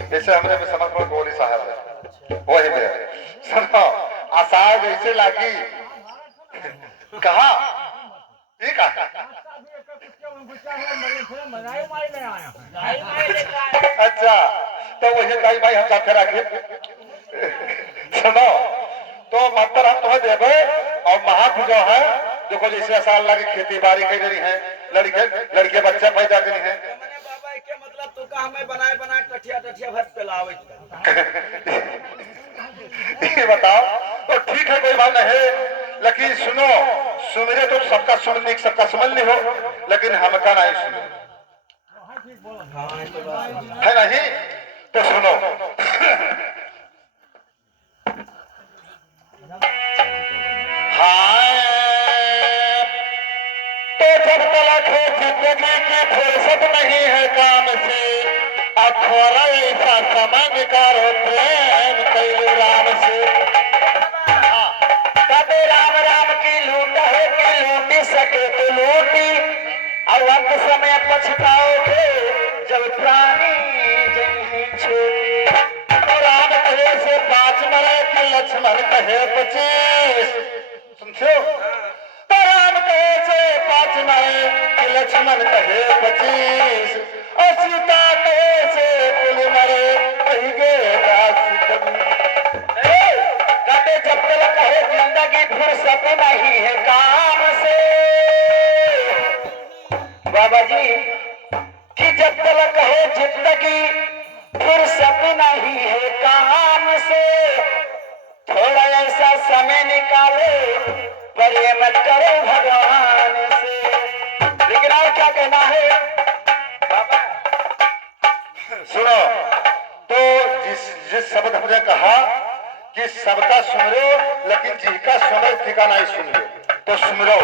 जैसे हमने में समर्पण गोली साहब है वही में सुनो आषाढ़ जैसे लागी कहा ये कहा अच्छा तो वही गाई भाई हम साथ रखे सुनो तो मतलब हम तुम्हें देवे और महापूजा है देखो जैसे साल लगे खेती बाड़ी कर रही है लड़के बच्चा पैदा करी है मतलब तो का हमें बनाए बनाए टठिया टठिया भर पिलावे ये बताओ तो ठीक है कोई बात नहीं लेकिन सुनो सुमिरे तो सबका सुनने सबका समझ नहीं हो लेकिन हमका नहीं सुनो है नहीं तो सुनो हाँ तो जब तलक है जिंदगी की फुर्सत नहीं है काम से अखोरा ऐसा समय निकालो प्रेम कैलू राम से कभी राम राम की लूट है कि लूटी सके तो लूटी और अंत समय पछताओगे जब प्राणी जन्मी छोटी तो राम कहे से 5 मरे कि लक्ष्मण कहे 25 सुनछो तो राम कहे से 5 मरे कि लक्ष्मण कहे 25 और सीता कहे से कुल मरे वही गे कहते जब तक कहे जिंदगी फुर्सत नहीं है काम से बाबा जी कि जब तक कहे जिंदगी फुर्सत नहीं है काम से थोड़ा ऐसा समय निकाले पर ये मत करो भगवान से लेकिन और क्या कहना है बाबा सुनो तो जिस शब्द हमने कहा कि सबका सुन लो लेकिन जिसका सुनो ठिकाना ही सुन लो तो सुन लो